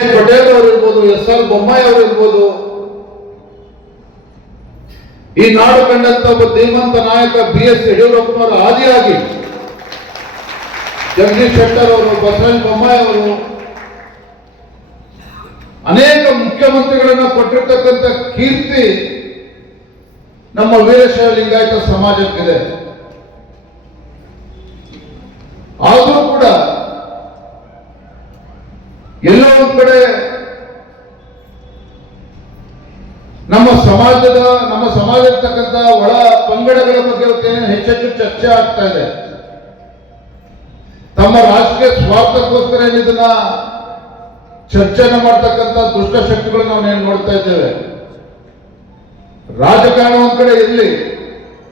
ಪಟೇಲ್ ಅವರು ಇರ್ಬೋದು, ಎಸ್.ಆರ್. ಬೊಮ್ಮಾಯಿ ಅವರು ಇರ್ಬೋದು, ಈ ನಾಡು ಕಂಡಂತ ಒಬ್ಬ ಧೀಮಂತ ನಾಯಕ ಬಿ.ಎಸ್. ಯಡಿಯೂರಪ್ಪನವರ ಆದಿಯಾಗಿ ಜಗದೀಶ್ ಶೆಟ್ಟರ್ ಅವರು, ಬಸವರಾಜ ಬೊಮ್ಮಾಯಿ ಅವರು ಅನೇಕ ಮುಖ್ಯಮಂತ್ರಿಗಳನ್ನ ಕೊಟ್ಟಿರ್ತಕ್ಕಂಥ ಕೀರ್ತಿ ನಮ್ಮ ವೀರಶೈವ ಲಿಂಗಾಯತ ಸಮಾಜಕ್ಕಿದೆ. ಆದರೂ ಕೂಡ ಎಲ್ಲ ಒಂದ್ ಕಡೆ ನಮ್ಮ ಸಮಾಜದತಕ್ಕಂಥ ಒಳ ಪಂಗಡಗಳ ಬಗ್ಗೆ ಹೆಚ್ಚೆಚ್ಚು ಚರ್ಚೆ ಆಗ್ತಾ ಇದೆ. ತಮ್ಮ ರಾಜಕೀಯ ಸ್ವಾರ್ಥಕ್ಕೋಸ್ಕರ ಇದನ್ನ ಚರ್ಚೆನ ಮಾಡ್ತಕ್ಕಂಥ ದುಷ್ಟಶಕ್ತಿಗಳು ನಾವು ನೋಡ್ತಾ ಇದ್ದೇವೆ. ರಾಜಕಾರಣ ಒಂದ್ ಕಡೆ ಇರಲಿ,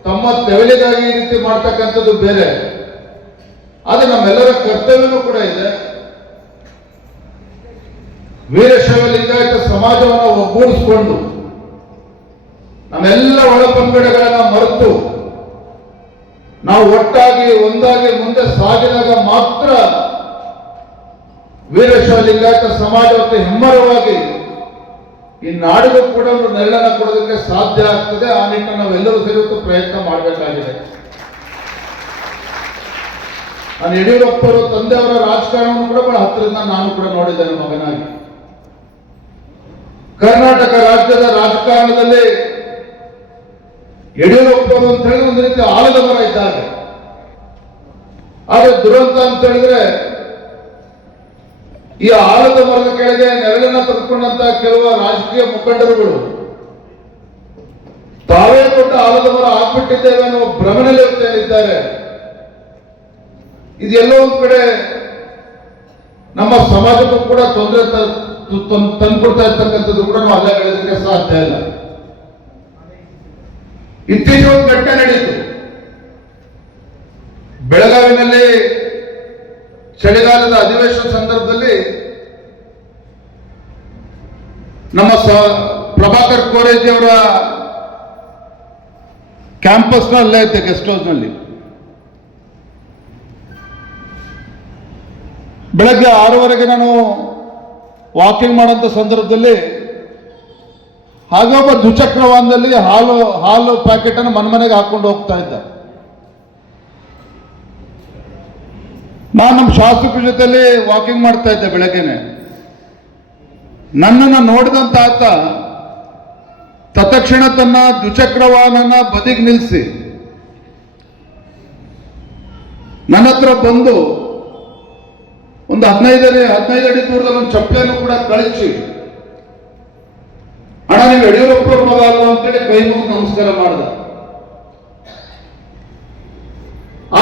ತಮ್ಮ ತೆವಲಿಗಾಗಿ ಈ ರೀತಿ ಮಾಡ್ತಕ್ಕಂಥದ್ದು ಬೇರೆ. ಆದ್ರೆ ನಮ್ಮೆಲ್ಲರ ಕರ್ತವ್ಯನೂ ಕೂಡ ಇದೆ. ವೀರಶೈವ ಲಿಂಗಾಯತ ಸಮಾಜವನ್ನು ಒಗ್ಗೂಡಿಸಿಕೊಂಡು ನಮ್ಮೆಲ್ಲ ಒಳಪಂಗಡಗಳನ್ನ ಮರೆತು ನಾವು ಒಟ್ಟಾಗಿ ಒಂದಾಗಿ ಮುಂದೆ ಸಾಗಿದಾಗ ಮಾತ್ರ ವೀರಶೈವ ಲಿಂಗಾಯತ ಸಮಾಜಕ್ಕೆ ಹೆಮ್ಮರವಾಗಿ ಈ ನಾಡಿಗೂ ಕೂಡ ಒಂದು ನೆರಳನ್ನು ಕೊಡೋದಕ್ಕೆ ಸಾಧ್ಯ ಆಗ್ತದೆ. ಆ ನಿಟ್ಟಿನಲ್ಲಿ ನಾವೆಲ್ಲರೂ ಸೇರಿತು ಪ್ರಯತ್ನ ಮಾಡಬೇಕಾಗಿದೆ. ನಾನು ಯಡಿಯೂರಪ್ಪರು ತಂದೆಯವರ ರಾಜಕಾರಣವನ್ನು ಕೂಡ ಬಹಳ ಹತ್ತಿರದಿಂದ ನಾನು ಕೂಡ ನೋಡಿದ್ದೇನೆ ಮಗನಾಗಿ. ಕರ್ನಾಟಕ ರಾಜ್ಯದ ರಾಜಕಾರಣದಲ್ಲಿ ಯಡಿಯೂರಪ್ಪರು ಅಂತ ಹೇಳಿದ್ರೆ ಒಂದು ರೀತಿ ಆಲದ ಮರ ಇದ್ದಾರೆ. ಆದ್ರೆ ದುರಂತ ಅಂತ ಹೇಳಿದ್ರೆ ಈ ಆಲದ ಮರದ ಕೆಳಗೆ ನೆರಳನ್ನ ತೆಗೆದುಕೊಂಡಂತ ಕೆಲವು ರಾಜಕೀಯ ಮುಖಂಡರುಗಳು ತಾವೇ ದೊಡ್ಡ ಆಲದ ಮರ ಆಗ್ಬಿಟ್ಟಿದ್ದೇವೆ ಅನ್ನೋ ಭ್ರಮಣೆಯಲ್ಲಿ ಇದ್ದಾರೆ. ಇದೆಲ್ಲೋ ಒಂದ್ ಕಡೆ ನಮ್ಮ ಸಮಾಜಕ್ಕೂ ಕೂಡ ತೊಂದರೆ ತಂದ್ಕೊಡ್ತಾ ಇರ್ತಕ್ಕಂಥದ್ದು ಕೂಡ ನಾವು ಅಲ್ಲೇ ಹೇಳೋದಕ್ಕೆ ಸಾಧ್ಯ ಇಲ್ಲ. ಇತ್ತೀಚೆಗೆ ಒಂದು ಘಟನೆ ನಡೆಯಿತು. ಬೆಳಗಾವಿನಲ್ಲಿ ಚಳಿಗಾಲದ ಅಧಿವೇಶನ ಸಂದರ್ಭದಲ್ಲಿ ನಮ್ಮ ಪ್ರಭಾಕರ್ ಕೋರೇಜಿ ಅವರ ಕ್ಯಾಂಪಸ್ ಅಲ್ಲೇ ಇದ್ದೆ, ಗೆಸ್ಟ್ ಹೌಸ್ ನಲ್ಲಿ. ಬೆಳಗ್ಗೆ 6:30 ನಾನು ವಾಕಿಂಗ್ ಮಾಡೋಂಥ ಸಂದರ್ಭದಲ್ಲಿ ಹಾಗೆ ಒಬ್ಬ ದ್ವಿಚಕ್ರ ವಾಹನದಲ್ಲಿ ಹಾಲು ಪ್ಯಾಕೆಟ್ ಅನ್ನು ಮನೆಗೆ ಹಾಕೊಂಡು ಹೋಗ್ತಾ ಇದ್ದ. ನಾನು ನಮ್ಮ ಶಾಸಕರ ಜೊತೆಲಿ ವಾಕಿಂಗ್ ಮಾಡ್ತಾ ಇದ್ದೆ ಬೆಳಗ್ಗೆನೆ. ನನ್ನನ್ನು ನೋಡಿದಂತ ಆತ ತತ್ಕ್ಷಣ ತನ್ನ ದ್ವಿಚಕ್ರ ವಾಹನ ಬದಿಗೆ ನಿಲ್ಲಿಸಿ ನನ್ನ ಹತ್ರ ಬಂದು ಒಂದು 15 ಅಡಿ ದೂರದಲ್ಲಿ ಒಂದು ಚಪ್ಪಲಿಯನ್ನು ಕೂಡ ಕಳಿಸಿ, ಅಣ್ಣ ನೀವು ಯಡಿಯೂರಪ್ಪರ ಮಗ ಅಲ್ವಾ ಅಂತೇಳಿ ಕೈ ಮುಗಿದು ನಮಸ್ಕಾರ ಮಾಡ್ದ.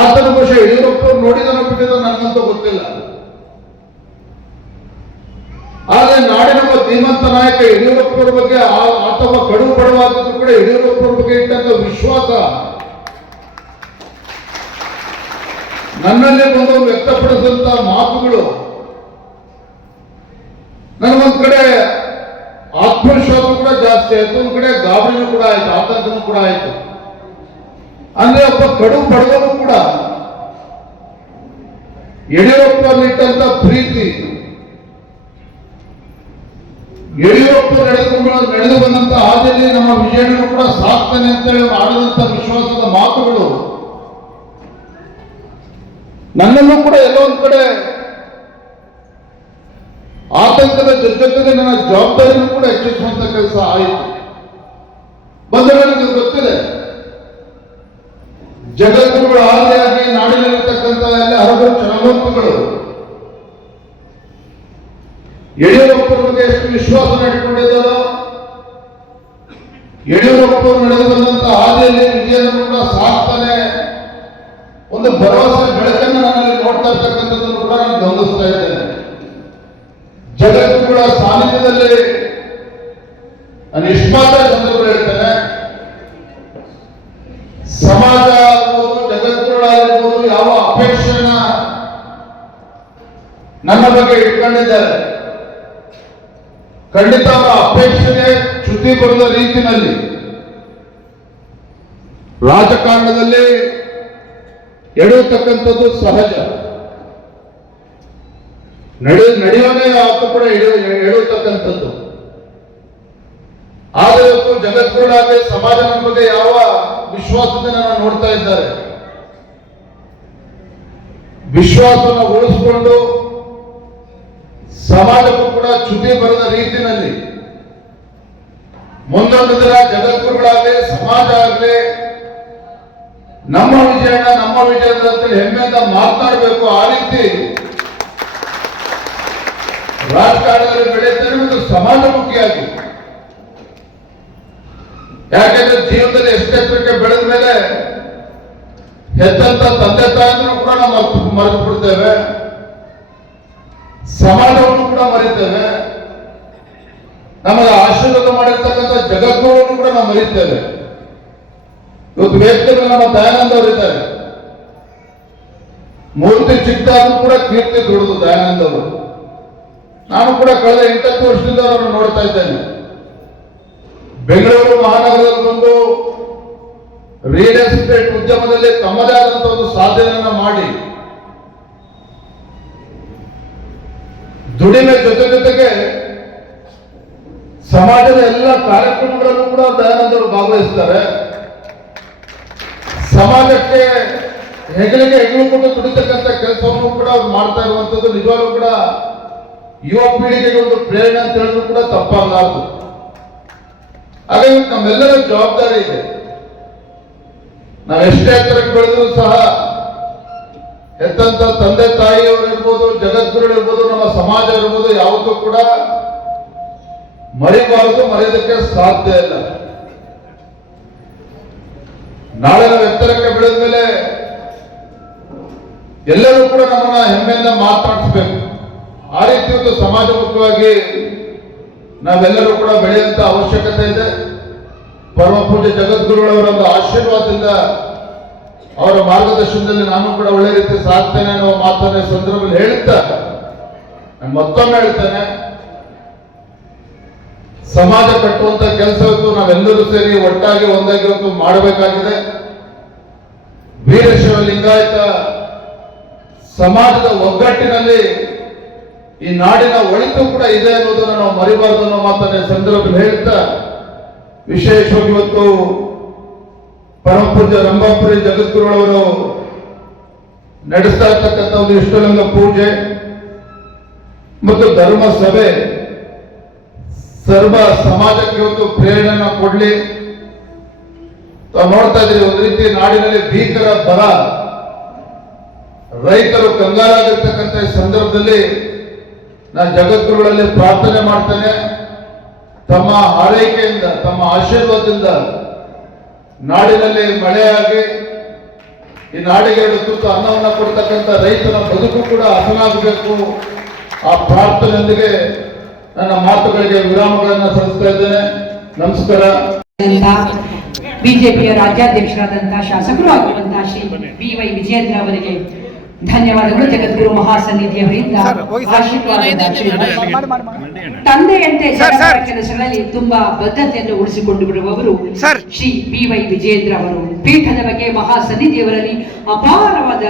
ಆತನ ಬಹುಶಃ ಯಡಿಯೂರಪ್ಪರು ನೋಡಿದನೋ ಬಿಟ್ಟಿದ ನನಗಂತೂ ಗೊತ್ತಿಲ್ಲ. ಆದ್ರೆ ನಾಡಿನ ಧೀಮಂತ ನಾಯಕ ಯಡಿಯೂರಪ್ಪರ ಬಗ್ಗೆ ಆತವ ಕಡು ಬಡವಾಗಿದ್ರು ಕೂಡ ಯಡಿಯೂರಪ್ಪರ ಬಗ್ಗೆ ಇಟ್ಟಂತ ವಿಶ್ವಾಸ ನನ್ನಲ್ಲಿ ಬಂದು ವ್ಯಕ್ತಪಡಿಸಿದಂತ ಮಾತುಗಳು ನನಗೊಂದ್ ಕಡೆ ಆತ್ಮವಿಶ್ವಾಸ ಕೂಡ ಜಾಸ್ತಿ ಆಯ್ತು, ಒಂದ್ ಕಡೆ ಗಾಬರಿನೂ ಕೂಡ ಆಯ್ತು, ಆತಂಕನೂ ಕೂಡ ಆಯ್ತು. ಅಂದ್ರೆ ಒಬ್ಬ ಕಡು ಬಡವನು ಕೂಡ ಯಡಿಯೂರಪ್ಪನಿಟ್ಟಂತ ಪ್ರೀತಿ, ಯಡಿಯೂರಪ್ಪ ನಡೆದು ಬಂದಂತ ಹಾದಿಯಲ್ಲಿ ನಮ್ಮ ವಿಜಯನೂ ಕೂಡ ಸಾಕ್ತಾನೆ ಅಂತೇಳಿ ಆಡಿದಂತ ವಿಶ್ವಾಸದ ಮಾತುಗಳು ನನ್ನಲ್ಲೂ ಕೂಡ ಎಲ್ಲೋ ಒಂದ್ ಕಡೆ ಆತಂಕದ ಜೊತೆಗೆ ನನ್ನ ಜವಾಬ್ದಾರಿನೂ ಕೂಡ ಹೆಚ್ಚಿಸುವಂತ ಕೆಲಸ ಆಯಿತು. ಬಂದರೆ ನನಗೆ ಗೊತ್ತಿದೆ, ಜಗದ್ಗುರುಗಳ ಆದಿಯಾಗಿ ನಾಡಿನಲ್ಲಿರ್ತಕ್ಕಂಥ ಎಲ್ಲ ಹಲವಾರು ಚಲವಂತಗಳು ಯಡಿಯೂರಪ್ಪರ ಬಗ್ಗೆ ಎಷ್ಟು ವಿಶ್ವಾಸ ಇಟ್ಕೊಂಡಿದ್ದಾರೋ, ಯಡಿಯೂರಪ್ಪರು ನಡೆದು ಬಂದಂತ ಹಾದಿಯಲ್ಲಿ ವಿಜಯನೂ ಕೂಡ ಸಾಕ್ತಾನೆ ಒಂದು ಭರವಸೆ ಬೆಳಕನ್ನು ನನ್ನಲ್ಲಿ ನೋಡ್ತಾ ಇರ್ತಕ್ಕಂಥದ್ದನ್ನು ಕೂಡ ನಾನು ಗಮನಿಸ್ತಾ ಇದ್ದೇನೆ. ಜಗದ್ಗುರುಗಳ ಸಾನ್ನಿಧ್ಯದಲ್ಲಿ ನಾನು ಇಷ್ಟು ಮಾತ್ರ ಸಂದರ್ಭ ಹೇಳ್ತೇನೆ, ಸಮಾಜ ಆಗ್ಬೋದು, ಜಗದ್ಗುರುಗಳಾಗಿರ್ಬೋದು ಯಾವ ಅಪೇಕ್ಷೆನ ನನ್ನ ಬಗ್ಗೆ ಇಟ್ಕೊಂಡಿದ್ದಾರೆ, ಖಂಡಿತ ಅವರ ಅಪೇಕ್ಷೆಗೆ ಚ್ಯುತಿ ಬರದ ರೀತಿಯಲ್ಲಿ ರಾಜಕಾರಣದಲ್ಲಿ ಎಡುತ್ತಕ್ಕಂಥದ್ದು ಸಹಜ. ನಡೆಯೋನೇ ಯಾವತ್ತೂ ಕೂಡ ಹೇಳುತ್ತಕ್ಕಂಥದ್ದು. ಆದರೆ ಇವತ್ತು ಜಗದ್ಗುರುಳಾಗಿ ಸಮಾಜ ನಮ್ಮ ಬಗ್ಗೆ ಯಾವ ವಿಶ್ವಾಸದಿಂದ ನೋಡ್ತಾ ಇದ್ದಾರೆ. ವಿಶ್ವಾಸವನ್ನು ಉಳಿಸಿಕೊಂಡು ಸಮಾಜಕ್ಕೂ ಕೂಡ ಚ್ಯುತಿ ಬರದ ರೀತಿಯಲ್ಲಿ ಮುಂದೊಂದು ದಿನ ಜಗದ್ಗುರುಗಳಾಗಲಿ ಸಮಾಜ ಆಗಲಿ ನಮ್ಮ ವಿಜಯದ ಅಂತೇಳಿ ಹೆಮ್ಮೆಯಿಂದ ಮಾತನಾಡಬೇಕು. ಆ ರೀತಿ ರಾಜಕಾರಣದಲ್ಲಿ ಬೆಳೆಯುತ್ತೇನೆ ಮತ್ತು ಸಮಾಜಮುಖಿಯಾಗಿ. ಯಾಕೆಂದ್ರೆ ಜೀವನದಲ್ಲಿ ಎಷ್ಟೆತ್ತರಕ್ಕೆ ಬೆಳೆದ ಮೇಲೆ ಹೆತ್ತಂತ ತಂದೆ ತಾಯಿಯನ್ನು ಕೂಡ ನಾವು ಮರೆತು ಬಿಡ್ತೇವೆ, ಸಮಾಜವನ್ನು ಕೂಡ ಮರಿತೇವೆ, ನಮಗೆ ಆಶೀರ್ವಾದ ಮಾಡಿರ್ತಕ್ಕಂಥ ಜಗದ್ಗುರುವನ್ನು ಕೂಡ ನಾವು ಮರಿತೇವೆ. ಇವತ್ತು ವೇದಿಕೆಯಲ್ಲಿ ನಮ್ಮ ದಯಾನಂದ ಅವರಿದ್ದಾರೆ. ಮೂರ್ತಿ ಚಿಕ್ಕದಾದ್ರೂ ಕೂಡ ಕೀರ್ತಿ ದೊಡ್ಡದು ದಯಾನಂದ ಅವರು. ನಾನು ಕೂಡ ಕಳೆದ 8 ವರ್ಷದಿಂದ ಅವರನ್ನು ನೋಡ್ತಾ ಇದ್ದೇನೆ. ಬೆಂಗಳೂರು ಮಹಾನಗರದಲ್ಲಿ ಒಂದು ರಿಯಲ್ ಎಸ್ಟೇಟ್ ಉದ್ಯಮದಲ್ಲಿ ತಮ್ಮದೇ ಆದಂತಹ ಒಂದು ಸಾಧನೆಯನ್ನ ಮಾಡಿ ದುಡಿಮೆ ಜೊತೆಗೆ ಸಮಾಜದ ಎಲ್ಲ ಕಾರ್ಯಕ್ರಮಗಳಲ್ಲೂ ಕೂಡ ದಯಾನಂದರು ಭಾಗವಹಿಸ್ತಾರೆ. ಸಮಾಜಕ್ಕೆ ಹೆಗಲಿಗೆ ಹೆಗಲು ಕೊಟ್ಟು ದುಡಿತಕ್ಕಂಥ ಕೆಲಸವನ್ನು ಕೂಡ ಅವ್ರು ಮಾಡ್ತಾ ಇರುವಂತದ್ದು ನಿಜವಾಗ್ಲೂ ಕೂಡ ಯುವ ಪೀಳಿಗೆಗೆ ಒಂದು ಪ್ರೇರಣೆ ಅಂತ ಹೇಳಿದ್ರು ಕೂಡ ತಪ್ಪಾಗಲಾರದು. ಹಾಗಾಗಿ ನಮ್ಮೆಲ್ಲರ ಜವಾಬ್ದಾರಿ ಇದೆ. ನಾವು ಎಷ್ಟೇ ಎತ್ತರಕ್ಕೆ ಬೆಳೆದರೂ ಸಹ ಹೆತ್ತಂತ ತಂದೆ ತಾಯಿಯವರು ಇರ್ಬೋದು, ಜಗದ್ಗುರು ಇರ್ಬೋದು, ನಮ್ಮ ಸಮಾಜ ಇರ್ಬೋದು, ಯಾವತ್ತೂ ಕೂಡ ಮರಿಬಾರದು, ಮರೆಯೋದಕ್ಕೆ ಸಾಧ್ಯ ಇಲ್ಲ. ನಾಳೆ ನಾವು ಎತ್ತರಕ್ಕೆ ಬೆಳೆದ ಮೇಲೆ ಎಲ್ಲರೂ ಕೂಡ ನಮ್ಮನ್ನ ಹೆಮ್ಮೆಯಿಂದ ಮಾತನಾಡಿಸ್ಬೇಕು. ಆ ರೀತಿ ಒಂದು ಸಮಾಜಮುಖವಾಗಿ ನಾವೆಲ್ಲರೂ ಕೂಡ ಬೆಳೆಯುವಂತ ಅವಶ್ಯಕತೆ ಇದೆ. ಪರಮ ಪೂಜ್ಯ ಜಗದ್ಗುರುಗಳವರ ಒಂದು ಆಶೀರ್ವಾದದಿಂದ ಅವರ ಮಾರ್ಗದರ್ಶನದಲ್ಲಿ ನಾನು ಕೂಡ ಒಳ್ಳೆ ರೀತಿ ಸಾಧ್ತೇನೆ ಅನ್ನೋ ಮಾತನ್ನ ಸಂದರ್ಭದಲ್ಲಿ ಹೇಳುತ್ತಾ ನಾನು ಮತ್ತೊಮ್ಮೆ ಹೇಳ್ತೇನೆ, ಸಮಾಜ ಕಟ್ಟುವಂತ ಕೆಲಸ ಇವತ್ತು ನಾವೆಲ್ಲರೂ ಸೇರಿ ಒಟ್ಟಾಗಿ ಒಂದಾಗಿ ಇವತ್ತು ಮಾಡಬೇಕಾಗಿದೆ. ವೀರಶೈವ ಲಿಂಗಾಯತ ಸಮಾಜದ ಒಗ್ಗಟ್ಟಿನಲ್ಲಿ ಈ ನಾಡಿನ ಒಳಿತು ಕೂಡ ಇದೆ ಅನ್ನೋದನ್ನು ನಾವು ಮರಿಬಾರದು ಅನ್ನೋ ಮಾತನ್ನ ಸಂದರ್ಭದಲ್ಲಿ ಹೇಳ್ತಾ, ವಿಶೇಷವಾಗಿ ಇವತ್ತು ಪರಮ ಪೂಜ್ಯ ರಂಭಾಪುರಿ ಜಗದ್ಗುರುಗಳವರು ನಡೆಸ್ತಾ ಇರ್ತಕ್ಕಂಥ ಒಂದು ಇಷ್ಟಲಿಂಗ ಪೂಜೆ ಮತ್ತು ಧರ್ಮ ಸಭೆ ಸರ್ವ ಸಮಾಜಕ್ಕೆ ಇವತ್ತು ಪ್ರೇರಣೆಯನ್ನು ಕೊಡ್ಲಿ. ತಾವು ನೋಡ್ತಾ ಇದ್ದೀರಿ, ಒಂದು ರೀತಿ ನಾಡಿನಲ್ಲಿ ಭೀಕರ ಬರ, ರೈತರು ಕಂಗಾಲಾಗಿರ್ತಕ್ಕಂಥ ಸಂದರ್ಭದಲ್ಲಿ ನಾನು ಜಗದ್ಗುರುಗಳಲ್ಲಿ ಪ್ರಾರ್ಥನೆ ಮಾಡ್ತೇನೆ, ತಮ್ಮ ಆರೈಕೆಯಿಂದ ತಮ್ಮ ಆಶೀರ್ವಾದದಿಂದ ನಾಡಿನಲ್ಲಿ ಮಳೆಯಾಗಿ ಈ ನಾಡಿಗೆ 2 ತುತ್ತು ಅನ್ನವನ್ನು ಕೊಡ್ತಕ್ಕಂಥ ರೈತನ ಬದುಕು ಕೂಡ ಹಸನಾಗಬೇಕು. ಆ ಪ್ರಾರ್ಥನೆಯೊಂದಿಗೆ ನನ್ನ ಮಾತುಗಳಿಗೆ ವಿರಾಮಗಳನ್ನು ಸಲ್ಲಿಸ್ತಾ ಇದ್ದೇನೆ. ನಮಸ್ಕಾರ. ಬಿಜೆಪಿಯ ರಾಜ್ಯಾಧ್ಯಕ್ಷರಾದಂತಹ ಶಾಸಕರು ಆಗಿರುವಂತಹ ಶ್ರೀ BY ವಿಜಯೇಂದ್ರ ಅವರಿಗೆ ಧನ್ಯವಾದಗಳು. ಜಗದ್ಗುರು ಮಹಾಸನ್ನಿಧಿಯವರಿಂದ ತಂದೆಯಂತೆ ಕೆಲಸಗಳಲ್ಲಿ ತುಂಬಾ ಬದ್ಧತೆಯನ್ನು ಉಳಿಸಿಕೊಂಡು ಬಿಡುವವರು ಶ್ರೀ BY ವಿಜಯೇಂದ್ರ ಅವರು. ಪೀಠದ ಬಗ್ಗೆ ಮಹಾಸನ್ನಿಧಿಯವರಲ್ಲಿ ಅಪಾರವಾದ